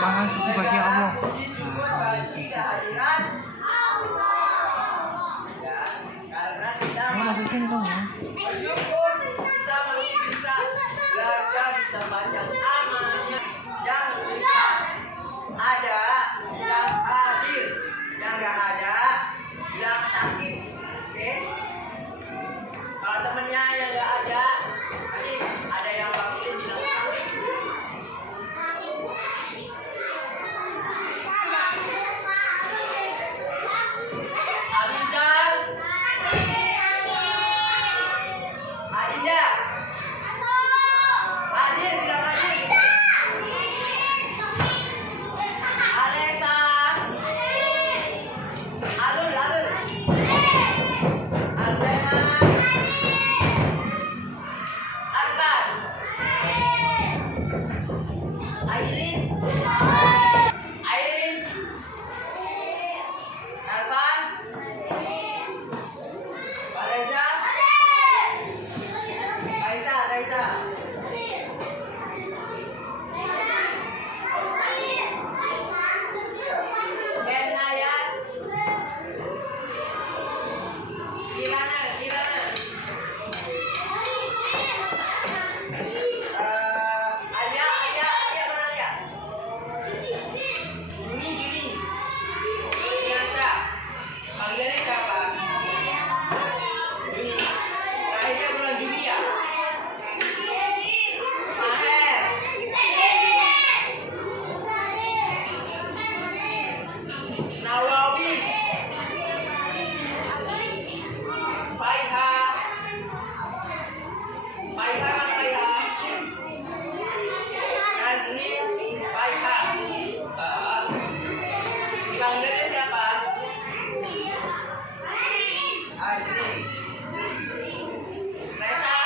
Maha suci bagi Allah. Ini masuk sini dong ya. Bersyukur kita masih bisa belajar di tempat yang aman, yang bisa ada, yang hadir, yang nggak ada, yang sakit. Oke? Kalau temennya yang nggak ada, nanti ada yang vaksin bilang sakit. Abizar, Adinda, hadir bilang hadir. Alexa, alur alur. Alzena, Arban, Airin, Airin, Elvan, Valeza, Raisa, Kenayat, Kirana, Alia mana Alia? Juni, Niasa, panggilannya siapa? Juni, lahirnya bulan Juni ya? Maher, Nawawi, Faiha mana Faiha? Nazmi, Faiha. Panggilannya siapa? Azri, Reza,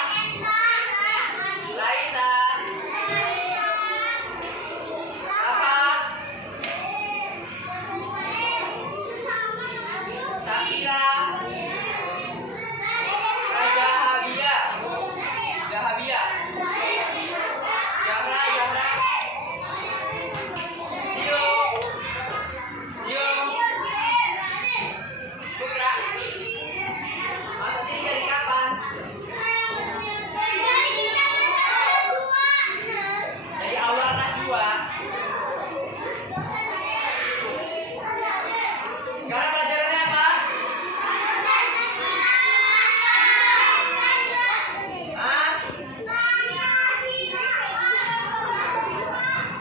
Raisa, apa? Sakira, Raja Jahabia, Jamra, Dio, Putra. Masa ini dari kapan? Dari awal Najwa. Sekarang pelajarannya apa? Hah?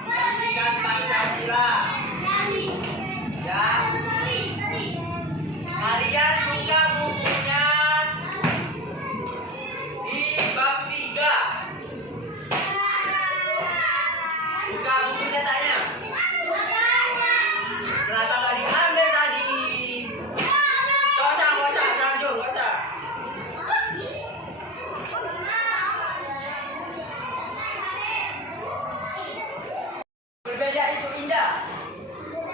Pendidikan Pancasila. Ya. Kalian buka bukunya di bab 3. Buka buku cetaknya. Kenapa nggak diambil tadi? Nggak usah, Pramjo, nggak usah. Berbeda itu indah.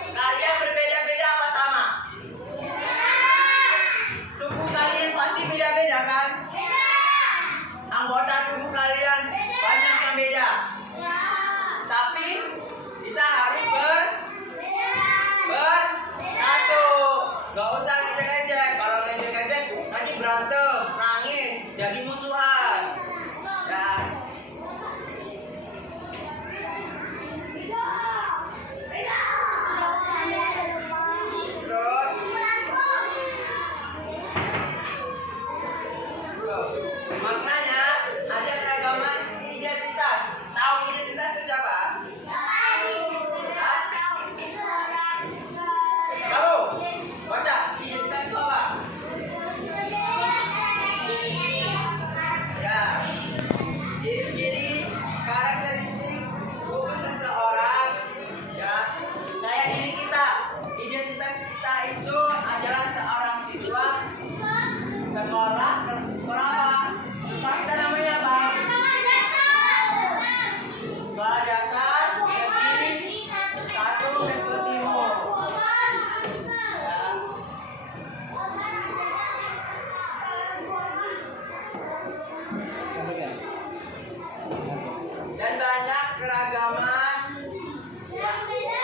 Kalian berbeda-beda apa sama? Suku kalian pasti beda-beda kan? Anggota tubuh kalian banyak yang beda. Tapi kita harus bersatu. Gak usah ngecek-ngecek. Kalau ngecek-ngecek nanti berantem, nangis, jadi musuhan. Ya. Terus maknanya ada keragaman identitas. Tahu identitas itu siapa? Hah? Tahu? Baca. Identitas itu apa? Ya. Ciri-ciri karakteristik tubuh seseorang. Ya. Kayak diri kita. Identitas kita itu adalah seorang siswa sekolah apa? Sekolah kita namanya apa? Sekolah dasar negeri 1 Bengkulu Timur. Ya. Dan banyak keragaman. Ya.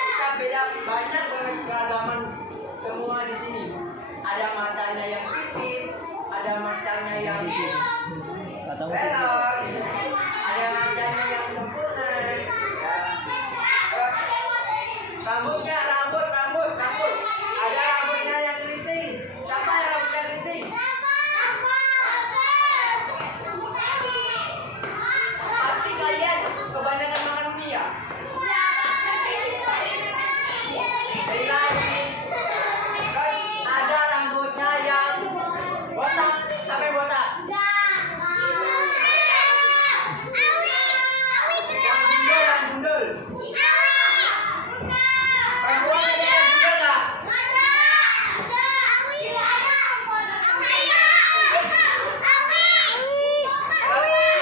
beda banyak banget keragaman semua di sini. Ada matanya yang sipit, ada matanya yang belok, ada matanya yang sempurna. Ya. Terus rambutnya rambut. Ada rambutnya yang keriting. Siapa yang rambutnya keriting? Pasti kalian kebanyakan makan mie ya? Jadi lagi. Terus ada rambutnya yang botak. Siapa yang botak? Yang gundul. Perempuan ada yang gundul nggak?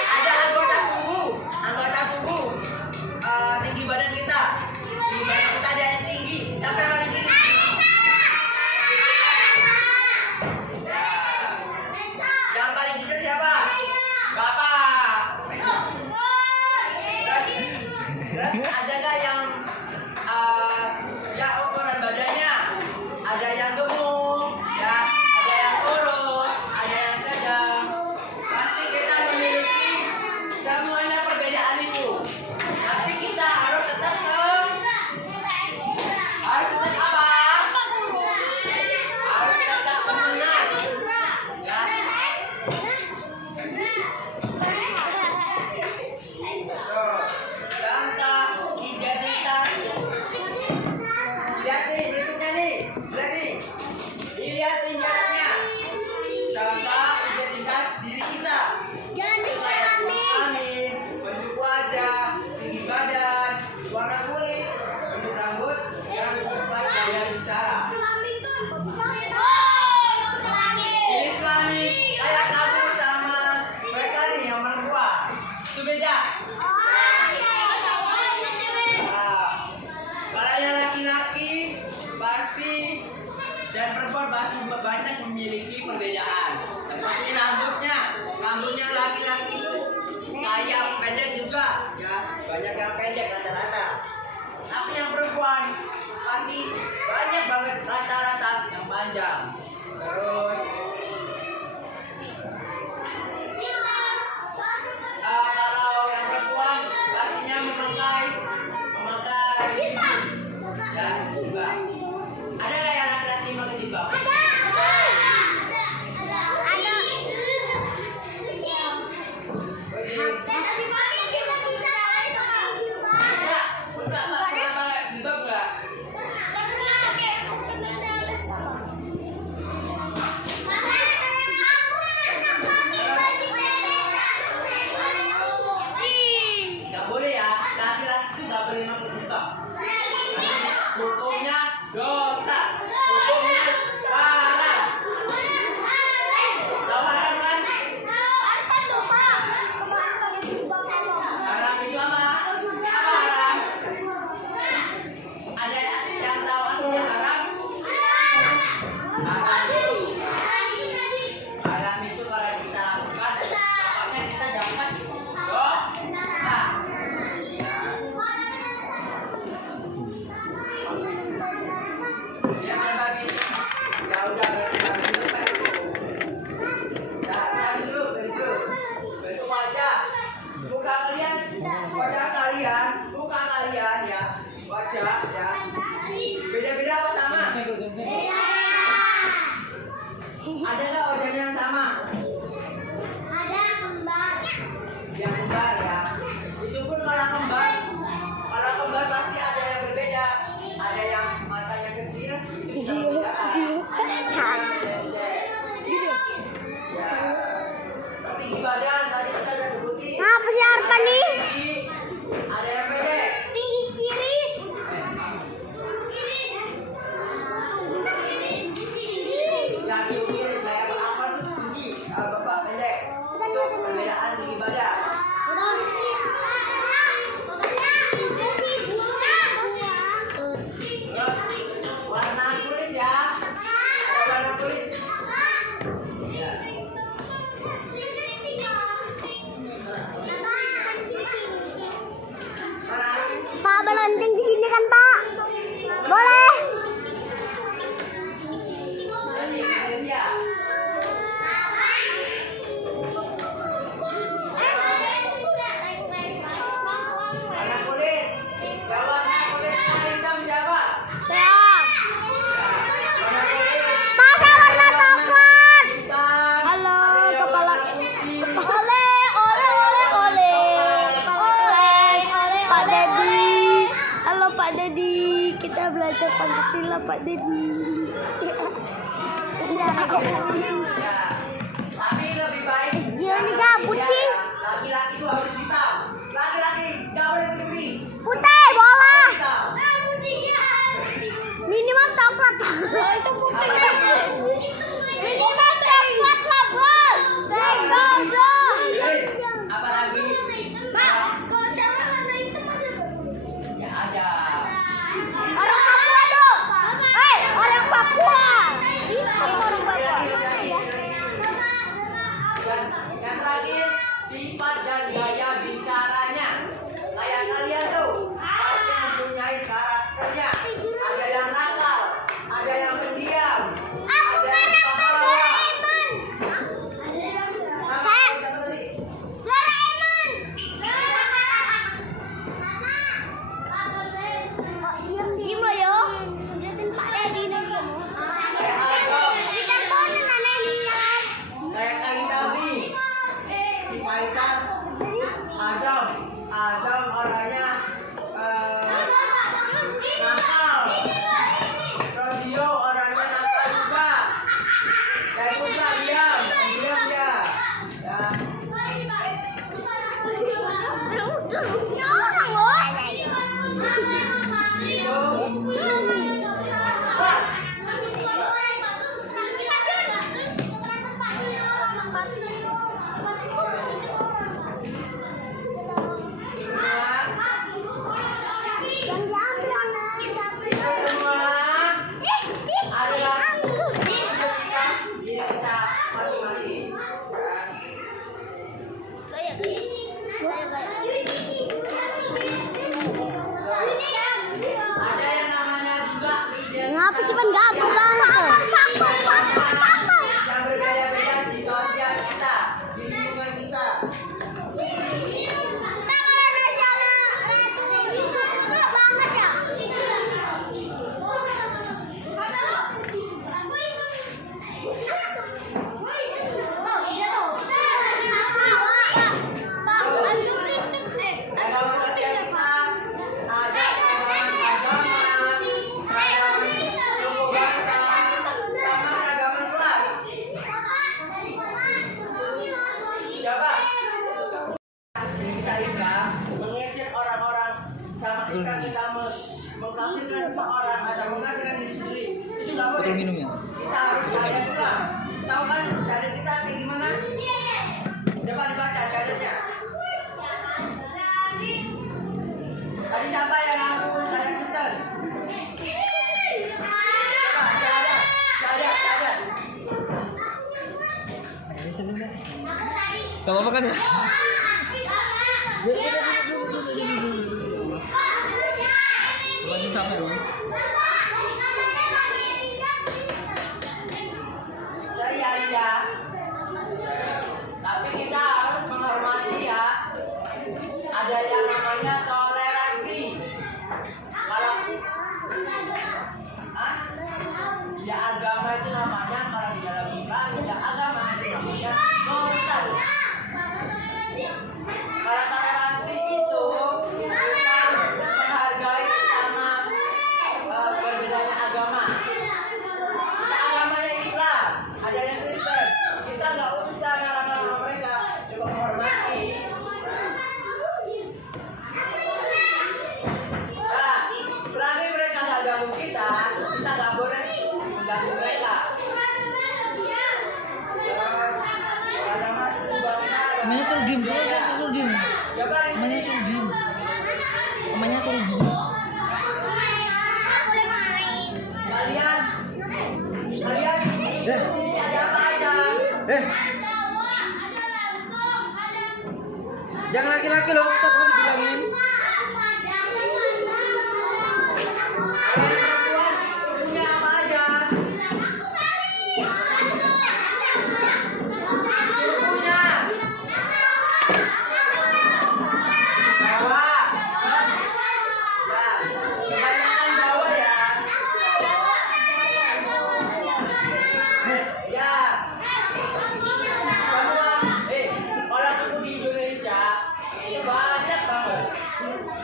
Ada anggota tubuh tinggi badan kita. Tinggi badan kita ada yang tinggi. Siapa yang paling tinggi? Ya. Yang paling kecil siapa? Bapak. Terus ada nggak yang ya ukuran badannya? Ada yang gemuk, ya. Ada yang kurus, ada yang sedang. Pasti kita memiliki semuanya perbedaan itu. Tapi kita harus tetap apa? Harus tetap menang. Ya. Tuh. Contoh identitas. Lihat nih berikutnya nih. Lihat nih. Dilihat tingkatnya. Contoh identitas diri kita. Amin, bentuk wajah, tinggi badan, warna kulit, bentuk rambut, dan sifat gaya bicara. Ini Islami kayak kamu sama mereka nih yang perempuan. Itu beda. Nah, kalau yang laki-laki pasti dan perempuan pasti banyak memiliki perbedaan. Seperti rambutnya laki-laki itu kayak pendek juga, ya banyak yang pendek rata-rata. Tapi yang perempuan pasti banyak banget rata-rata yang panjang. Terus kalau yang perempuan pastinya memakai ya juga. Ada nggak yang laki-laki pakai jilbab? Nggak boleh ya, laki-laki itu nggak boleh pakai jilbab. Hukumnya dosa, hukumnya haram. Tahu haram kan? Haram itu apa? Apa haram? Ada yang tahu artinya haram? Haram itu kalau kita lakukan, dampaknya kita dapat dosa. Ya berbagi, ya udah berbagi dulu. Dari dulu. Bentuk wajah, muka kalian ya, wajah ya. Beda-beda apa sama? Ada nggak wajahnya yang sama? Yang kembar ya. Itu pun kalau kembar pasti ada yang berbeda. Ada yang matanya kecil, itu bisa membedakan. Ya. Tinggi badan tadi kita udah sebutin. Apa sih Arpan nih? Ada yang pendek. Tinggi kiris. Ya tinggi kayak apa tuh tinggi. Kalau bapak pendek. Itu perbedaan tinggi badan. Warna kulit ya. Warna kulit. Ya. Pak, belanting di sini kan, Pak? saya belajar Pancasila Pak Dedi. Ya. Tapi lebih baik. Dia ini gabut sih. Laki-laki itu harus hitam. Laki-laki nggak boleh putih. Putih boleh. Hitam. Minimal coklat. Oh itu putih. Minimal coklat lah bos. Saya bos. Apalagi? Mak, kalau cewek warna hitam ada. Ya ada. Orang Papua dong. Hei, orang Papua. Hitam orang Papua. Dan yang terakhir, sifat dan gaya bicaranya. Kayak kalian tuh, pasti mempunyai karakternya. Ada yang nakal, ada yang pendiam. Aku ada yang karakter pemalas. Doraemon. Nama Saya- siapa tadi? Doraemon. Diam lo yo. Liatin Pak Dedi nih kamu. Kayak Alkom, Kita pun aneh lihat. kayak Kaisami, si Faisal, Azam orangnya nakal. Rodio orangnya nakal juga. Kayak Putra diam ya. Ya. Ya orang loh. Ada yang namanya juga Ngapa cuman gabung banget tuh? yang berbeda-beda di sosial kita, di lingkungan kita. Banget ya. Dalam sosial kita ada keragaman agama, keragaman suku bangsa, sama keragaman kelas. Coba kita Islam mengejek orang-orang, sama Islam kita mengkafirkan seseorang atau mengkafirkan diri sendiri, itu nggak boleh. Kita harus sadar juga. Tahu kan sadar kita kayak gimana? Coba dibaca syahadatnya. Tadi siapa yang ngaku saya Kristen? Coba syahadat. Gak apa-apa kan ya? Lagi capek dong. Iya. Tapi kita harus menghormati ya. Ada yang namanya toleransi. Kalau di agama itu namanya, kalau di dalam Islam di agama itu namanya toleransi. Kalau toleransi itu kita menghargai sama berbedanya agama. Kita agamanya Islam, ada yang Kristen. Kita nggak usah ngarang-ngarang mereka, coba menghormati. Nah, selagi mereka nggak ganggu kita nggak boleh mengganggu mereka. Agama suku bangsa. Namanya suruh diem, suruh diem. Coba Namanya suruh diem. Namanya suruh diem. kalian di sini ada apa aja? Jangan laki-laki loh, stop aja bilangin. Kalian perempuan punya apa aja? Punya. Jawa. Ya, kebanyakan Jawa ya. Ya. Semua, orang suku di Indonesia itu banyak banget.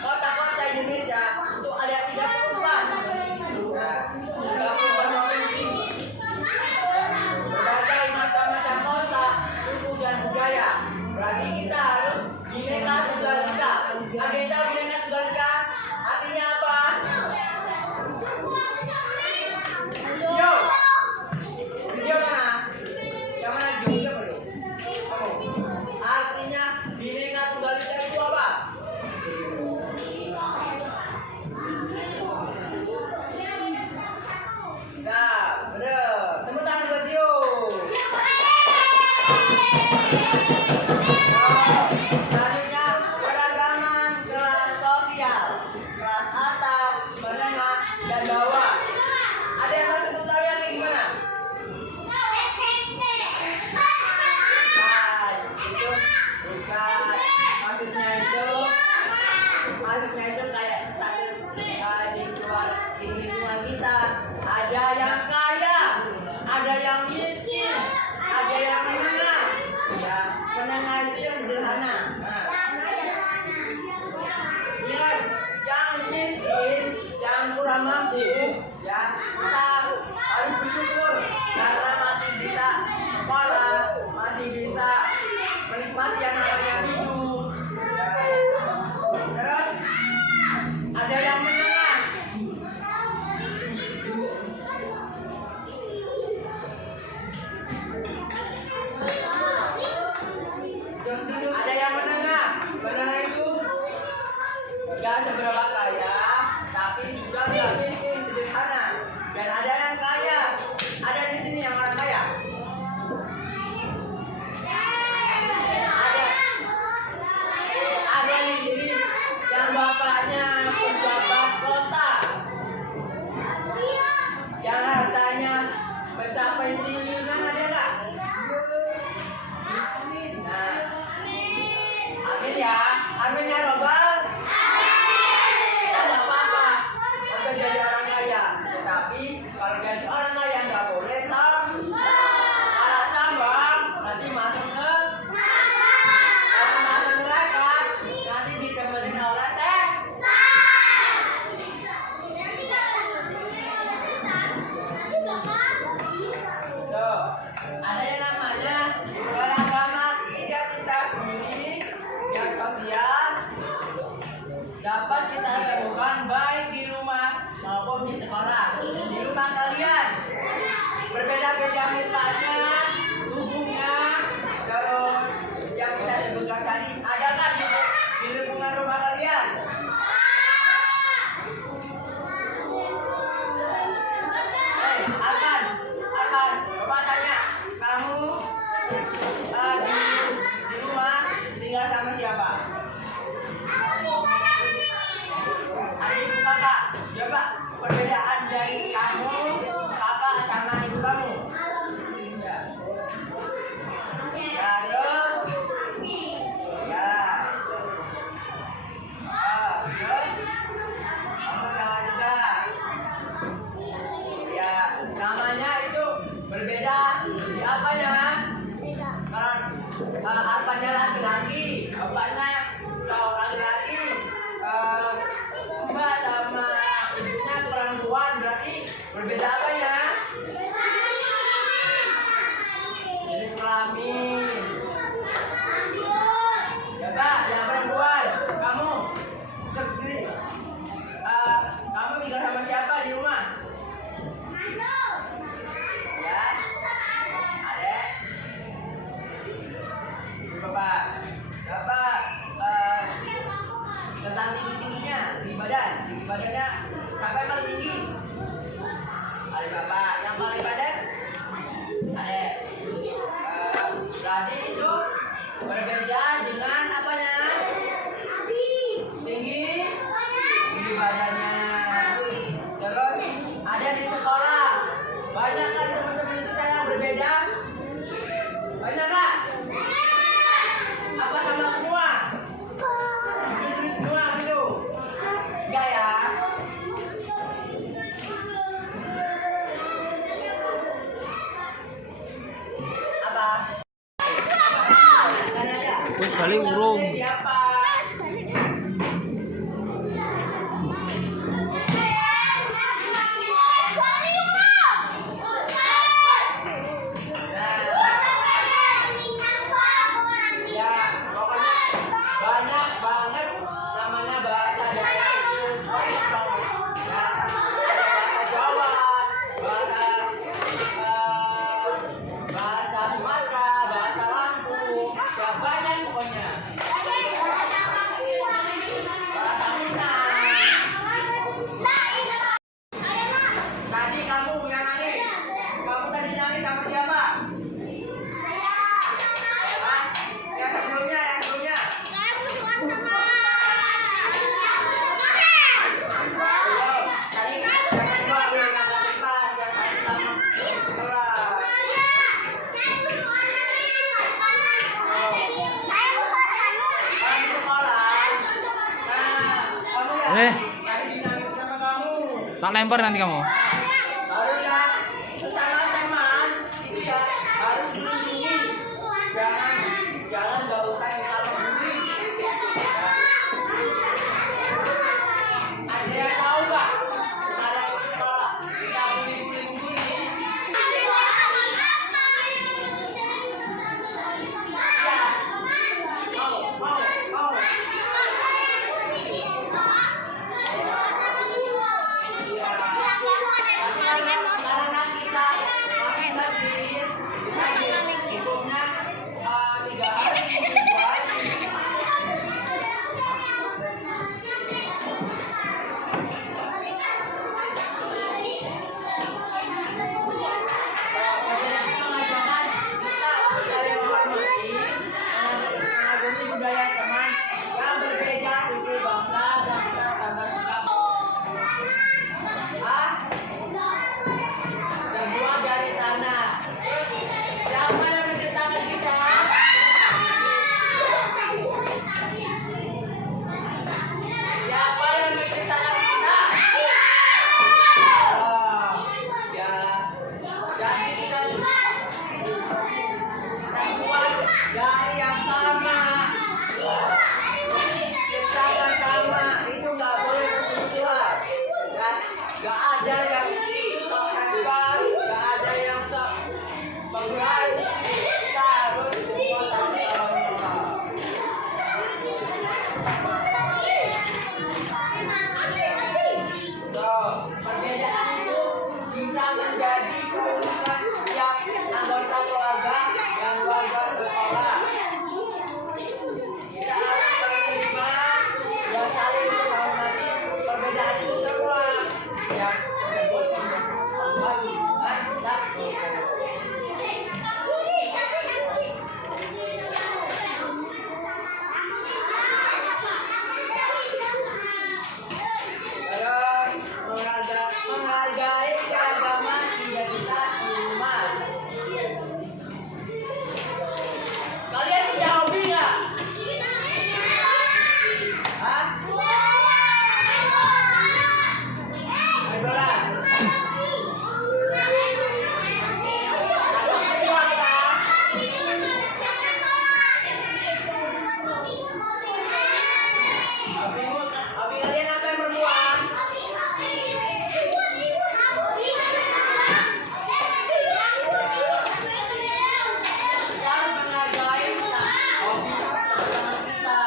Kota-kota Indonesia itu ada 34. Selanjutnya keragaman kelas sosial, kelas atas, menengah, dan bawah. Ada yang masuk tutorial kayak gimana? Bukan, maksudnya itu kayak status di lingkungan kita. Ada yang kaya, ada yang miskin, ada yang menengah. Ya, menengah itu yang sederhana. Nah, ingat, yang miskin, yang kurang mampu, ya kita harus bersyukur karena masih bisa sekolah, masih bisa menikmati yang namanya hidup. Terus ada yang menengah. Ada yang menengah. Menengah itu nggak seberapa kaya, tapi juga nggak miskin, sederhana. Dan ada yang kaya. Ada di sini yang orang kaya. Ada di sini yang bapaknya pejabat kota, yang hartanya mencapai triliunan, ada nggak? Nah, amin ya, amin ya robbal. Tidak apa-apa untuk jadi orang kaya, tetapi kalau jadi orang kaya nggak boleh sombong, nanti masuk ke neraka, nanti ditemenin oleh Tuh, ada yang namanya keragaman identitas diri yang sosial dapat kita temukan baik di rumah maupun di sekolah. Di rumah kalian berbeda-beda mukanya, tubuhnya, terus yang kita sebutkan tadi ada nggak di lingkungan rumah kalian? Arman, Bapak tanya, kamu di rumah tinggal sama siapa? Adik kakak. Coba perbedaan dari kamu, kakak sama ibu kamu. Ya. Ya, terus. Ya. Terus. Kamu sama juga. Ya, namanya itu berbeda di apanya? Kalau apanya laki-laki, apanya kalau laki-laki mbak sama ibunya perempuan, berarti berbeda apa ya? Jadi kelamin. Ya Pak, yang perempuan, kamu kamu tinggal sama siapa di rumah? Ya, adek. Bapak, tentang tingginya di badannya sampai paling tinggi. Ada bapak yang paling badan, ada. Berarti itu berbeda dengan apanya? Tinggi badannya. Terus ada di sekolah. Banyak kan teman-teman kita yang berbeda? Banyak nggak? Apa sama semua? Jujur semua gitu? Enggak ya? Apa? Terus balik urung. Siapa? Tadi dinangis sama kamu. Tak lempar nanti kamu. Baru ya, sesama teman itu ya harus dilindungi. Jangan gak usah kita membuli. Ada yang tahu nggak? Ada sekolah kita bully. Mau. Karena kita masih hukumnya 3 hari. Budaya teman yang berbeda suku bangsa dan tanda sikap. Dan buah dari tanah. Siapa yang menciptakan kita? Siapa yang menciptakan kita? Ya, jadi kita buat dari yang sama. Ciptakan sama, itu nggak boleh bersetujuan. Dan nggak ada yang sok hebat, nggak ada yang sok pemberani. Kita harus semua sama-sama. Perbedaan itu bisa menjadi keunikan tiap anggota keluarga dan keluarga sekolah. Kita harus menerima dan saling menghormati perbedaan itu semua. Yang tersebut menghargai keagamaan identitas umat. Kalian punya hobi nggak? Hah? Main bola? Atau berjuang kah? Hobi kalian apa yang berbuang? Jangan menghargai hobi teman-teman kita.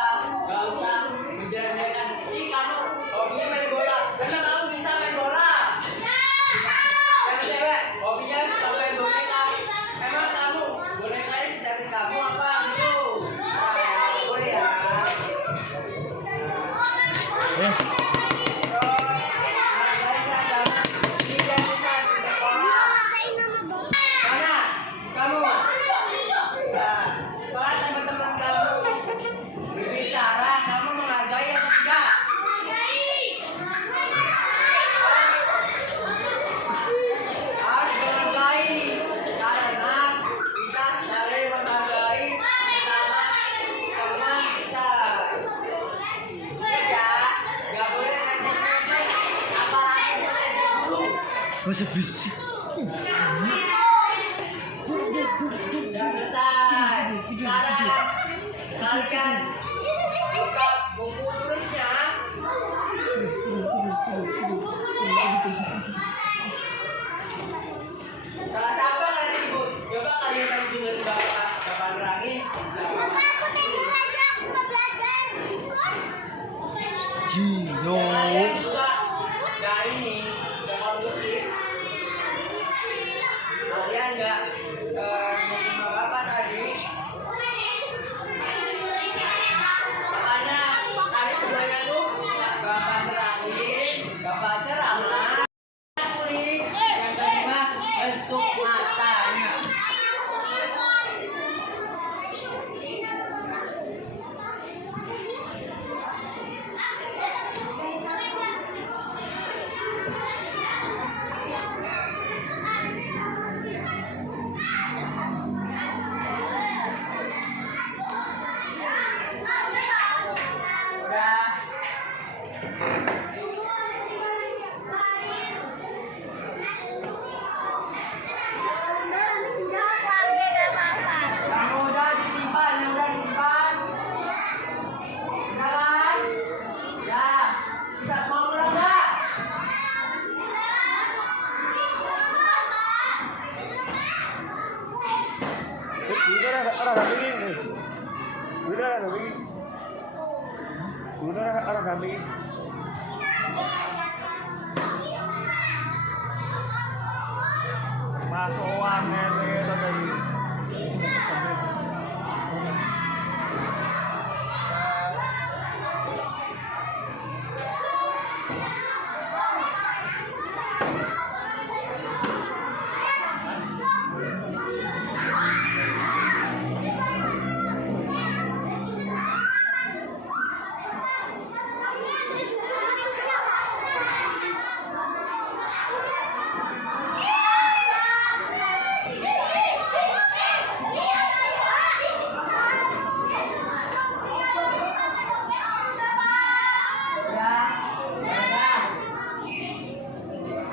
Gak usah menjelek-jelekan. Ih, kamu hobinya main bola. Karena kamu bisa main bola. Yang cewek hobinya suka main boneka. Emang kamu bonekanya secantik kamu apa gitu? Oh ya. Menghargai keagamaan identitas di sekolah. Mana? Kamu? Nah, kalau teman-teman kamu berbicara, kamu menghargai atau tidak? Harus menghargai, karena kita saling menghargai sama teman kita. Ya, nggak boleh ngejek-ngejek, apalagi boleh dulu. Masih berisik. Sudah selesai. Sekarang kalian buka buku tulisnya. Salah siapa kalian ribut? Coba kalian tadi dengerin bapak nerangin. Gino. Kalian juga nggak ini, nggak kondusif.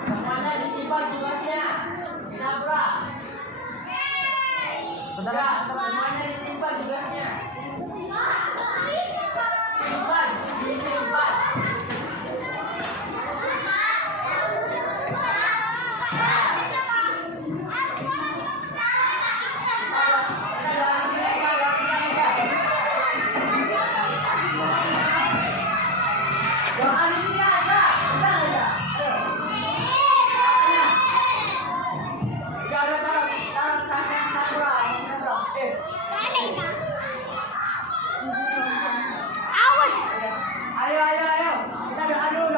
Semuanya disimpan tugasnya. Kenapa? Semuanya disimpan tugasnya. Disimpan. Doa di sini aja. Udah aja. Ayo. Udah ada taruh tasnya Sakura. Awas. Ayo. Kita doa dulu.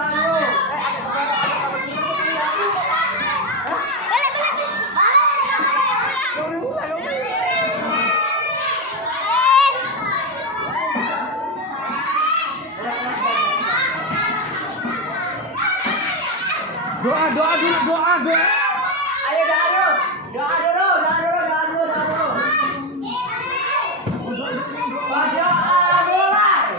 Doa dulu. Ayo doa dulu. Berdoa mulai.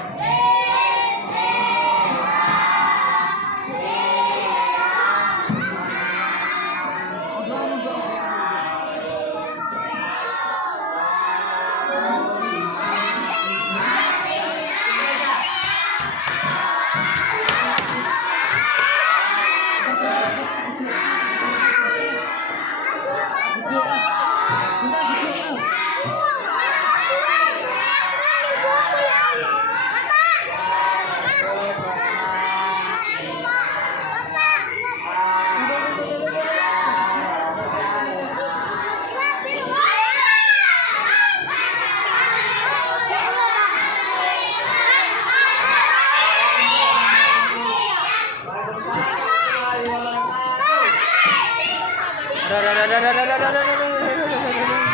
Dah.